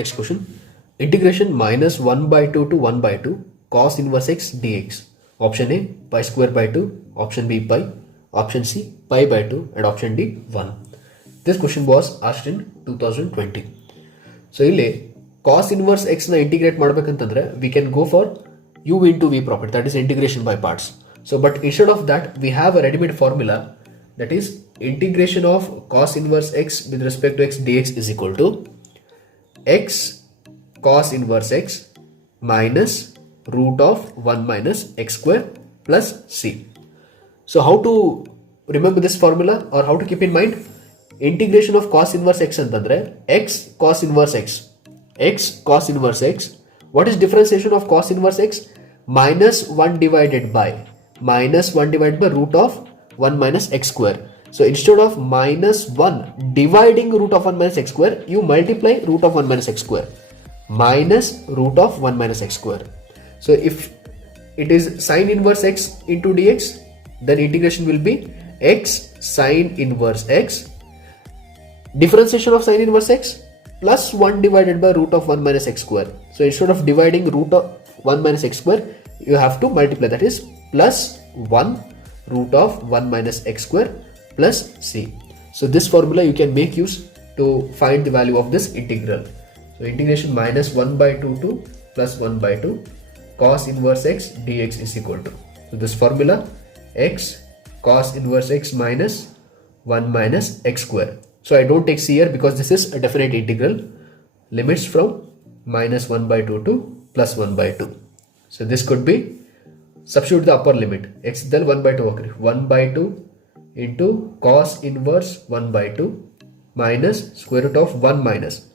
Next question. Integration minus 1 by 2 to 1 by 2 cos inverse x dx. Option A pi square by 2, option B pi, option C pi by 2 and option D 1. This question was asked in 2020. So ಇಲ್ಲಿ cos inverse x ನ integrate ಮಾಡಬೇಕಂತಂದ್ರೆ we can go for u into v property, that is integration by parts. So but instead of that we have a ready-made formula, that is integration of cos inverse x with respect to x dx is equal to x cos inverse x minus root of 1 minus x square plus c. So how to remember this formula or how to keep in mind? Integration of cos inverse x antandre x cos inverse x, x cos inverse x. What is differentiation of cos inverse x? Minus 1 divided by root of 1 minus x square. So instead of minus 1 dividing root of 1 minus x square, you multiply root of 1 minus x square minus root of 1 minus x square. So if it is sin inverse x into dx, then integration will be x sin inverse x, differentiation of sin inverse x plus 1 divided by root of 1 minus x square. So instead of dividing root of 1 minus x square, you have to multiply, that is plus 1 root of 1 minus x square plus c. So this formula you can make use to find the value of this integral. So integration minus 1 by 2 to plus 1 by 2 cos inverse x dx is equal to, so this formula x cos inverse x minus 1 minus x square. So I don't take c here because this is a definite integral. Limits from minus 1 by 2 to plus 1 by 2. So this could be, substitute the upper limit, x del 1 by 2 okay, 1 by 2 into cos inverse 1 by 2 minus square root of 1 minus,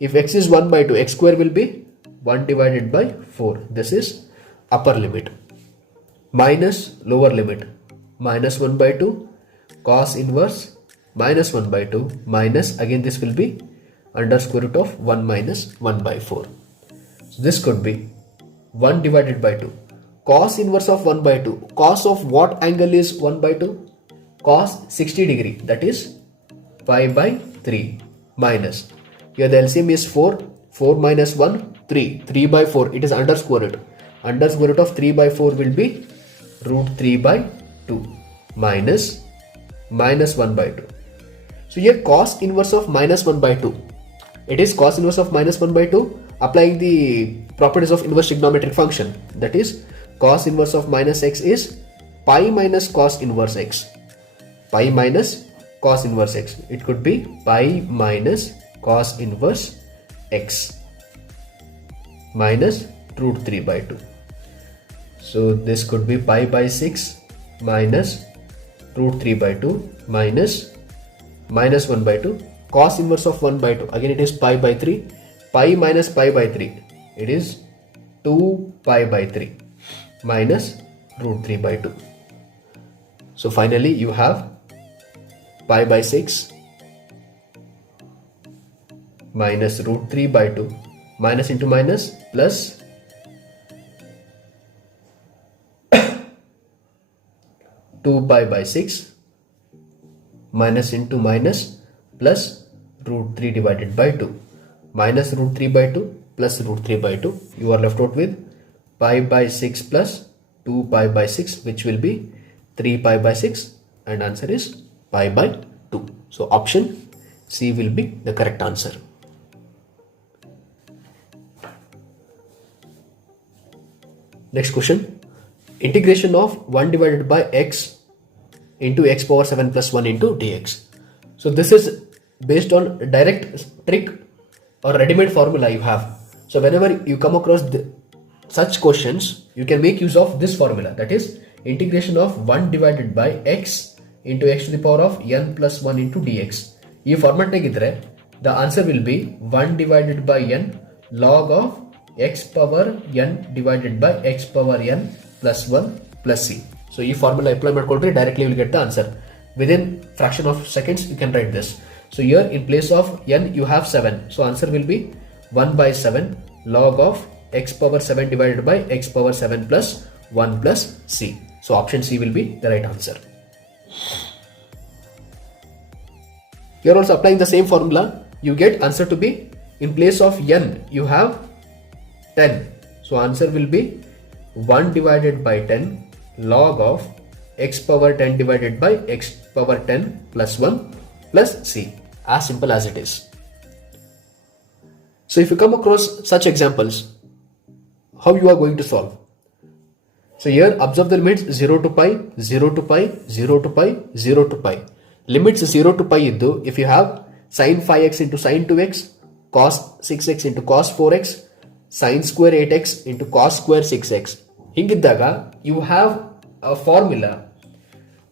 if x is 1 by 2, x square will be 1 divided by 4. This is upper limit. Minus lower limit, minus 1 by 2 cos inverse minus 1 by 2 minus, again this will be under square root of 1 minus 1 by 4. So this could be 1 divided by 2. Cos inverse of 1 by 2. Cos of what angle is 1 by 2? Cos 60 degree, that is pi by 3 minus. Here the LCM is 4. 4 minus 1, 3. 3 by 4, it is under square root. Under square root of 3 by 4 will be root 3 by 2 minus minus 1 by 2. So here cos inverse of minus 1 by 2. It is cos inverse of minus 1 by 2 applying the properties of inverse trigonometric function. That is cos inverse of minus x is pi minus cos inverse x. Pi minus cos inverse x. It could be pi minus cos inverse x minus root 3 by 2. So this could be pi by 6 minus root 3 by 2 minus minus 1 by 2. Cos inverse of 1 by 2. Again it is pi by 3. Pi minus pi by 3. It is 2 pi by 3 minus root 3 by 2. So finally you have pi by 6 minus root 3 by 2 minus into minus plus 2 pi by 6 minus into minus plus root 3 divided by 2 minus root 3 by 2 plus root 3 by 2. You are left out with pi by 6 plus 2 pi by 6, which will be 3 pi by 6, and answer is pi by 2. So option C will be the correct answer. Next question. Integration of 1 divided by x into x power 7 plus 1 into dx. So this is based on direct trick or ready-made formula you have. So whenever you come across such questions, you can make use of this formula, that is integration of 1 divided by x into x to the power of n plus 1 into dx. This format nagidre, the answer will be 1 divided by n log of x power n divided by x power n plus 1 plus c. So this formula apply madkoldre directly you will get the answer. Within fraction of seconds you can write this. So here in place of n you have 7. So answer will be 1 by 7 log of x power 7 divided by x power 7 plus 1 plus c. So option C will be the right answer. You are also applying the same formula. You get answer to be in place of n you have 10. So answer will be 1 divided by 10 log of x power 10 divided by x power 10 plus 1 plus c. As simple as it is. So if you come across such examples, how you are going to solve? So here observe the limits 0 to pi, 0 to pi, 0 to pi, 0 to pi. Limits 0 to pi iddu, if you have sin 5x into sin 2x, cos 6x into cos 4x, sin square 8x into cos square 6x. Hingiddaga you have a formula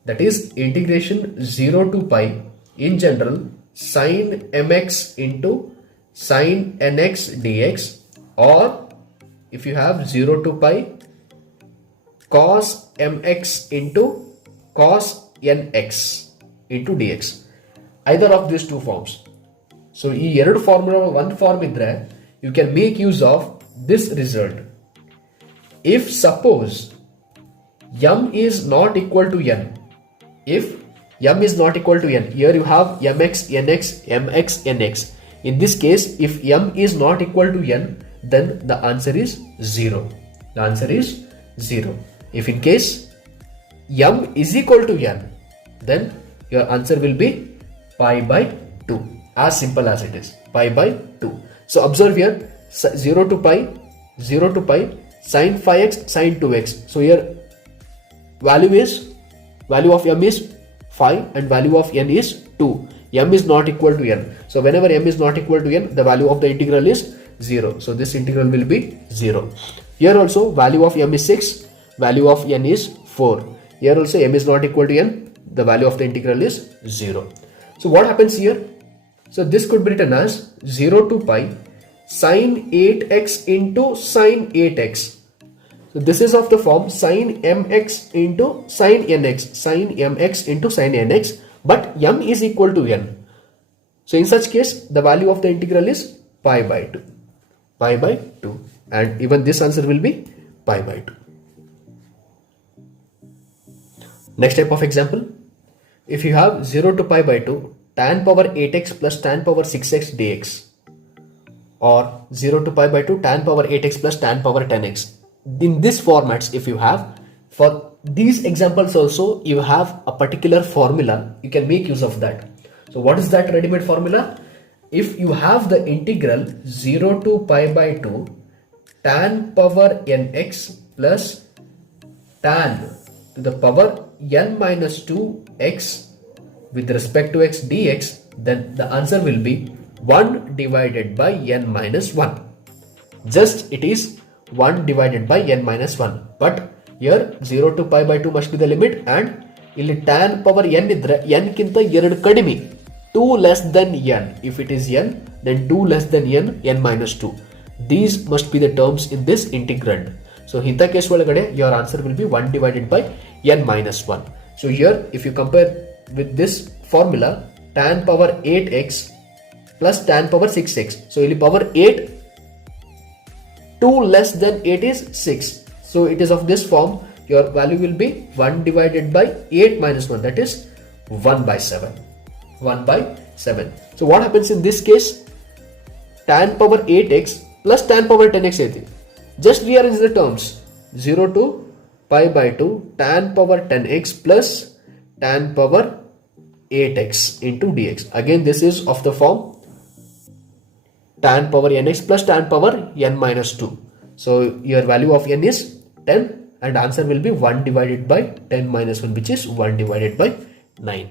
that is integration 0 to pi in general sin mx into sin nx dx, or if you have 0 to pi cos mx into cos nx into dx. Either of these two forms. So ಈ ಎರಡು formula one form ಇದ್ರೆ you can make use of this result. If suppose m is not equal to n, if m is not equal to n, here you have mx, nx, mx, nx. In this case, if m is not equal to n, then the answer is 0. The answer is 0. If in case m is equal to n, then your answer will be pi by 2. As simple as it is. Pi by 2. So observe here 0 to pi, 0 to pi, sin 5x, sin 2x. So here value of m is 5 and value of n is 2. M is not equal to n. So whenever m is not equal to n, the value of the integral is 0. So this integral will be 0. Here also value of m is 6, value of n is 4. Here also m is not equal to n, the value of the integral is 0. So what happens here? So this could be written as 0 to pi sin 8x into sin 8x. So this is of the form sin mx into sin nx, sin mx into sin nx, but m is equal to n. So in such case, the value of the integral is pi by 2. Pi by 2. And even this answer will be pi by 2. Next type of example. If you have 0 to pi by 2 tan power 8x plus tan power 6x dx, or 0 to pi by 2 tan power 8x plus tan power 10x. In this formats, if you have, for these examples also you have a particular formula, you can make use of that. So what is that ready-made formula? If you have the integral 0 to pi by 2 tan power nx plus tan to the power n minus 2x with respect to x dx, then the answer will be 1 divided by n minus 1. Just it is 1 divided by n minus 1. But here 0 to pi by 2 must be the limit, and ಇಲ್ಲಿ tan power n ಇದ್ರೆ n ಕಿಂತ 2 ಕಡಿಮೆ, 2 less than n. If it is n, then 2 less than n, n minus 2. These must be the terms in this integrand. So ಇಂಥ case ಒಳಗಡೆ your answer will be 1 divided by n minus 1. So here if you compare with this formula, tan power 8x plus tan power 6x. So ಇಲ್ಲಿ power 8, 2 less than 8 is 6. So it is of this form. Your value will be 1 divided by 8 minus 1, that is 1 by 7. 1 by 7. So what happens in this case? Tan power 8x plus tan power 10x. Just rearrange the terms. 0 to pi by 2 tan power 10x plus tan power 8x into dx. Again this is of the form tan power nx plus tan power n minus 2. So your value of n is 10 and answer will be 1 divided by 10 minus 1, which is 1 divided by 9.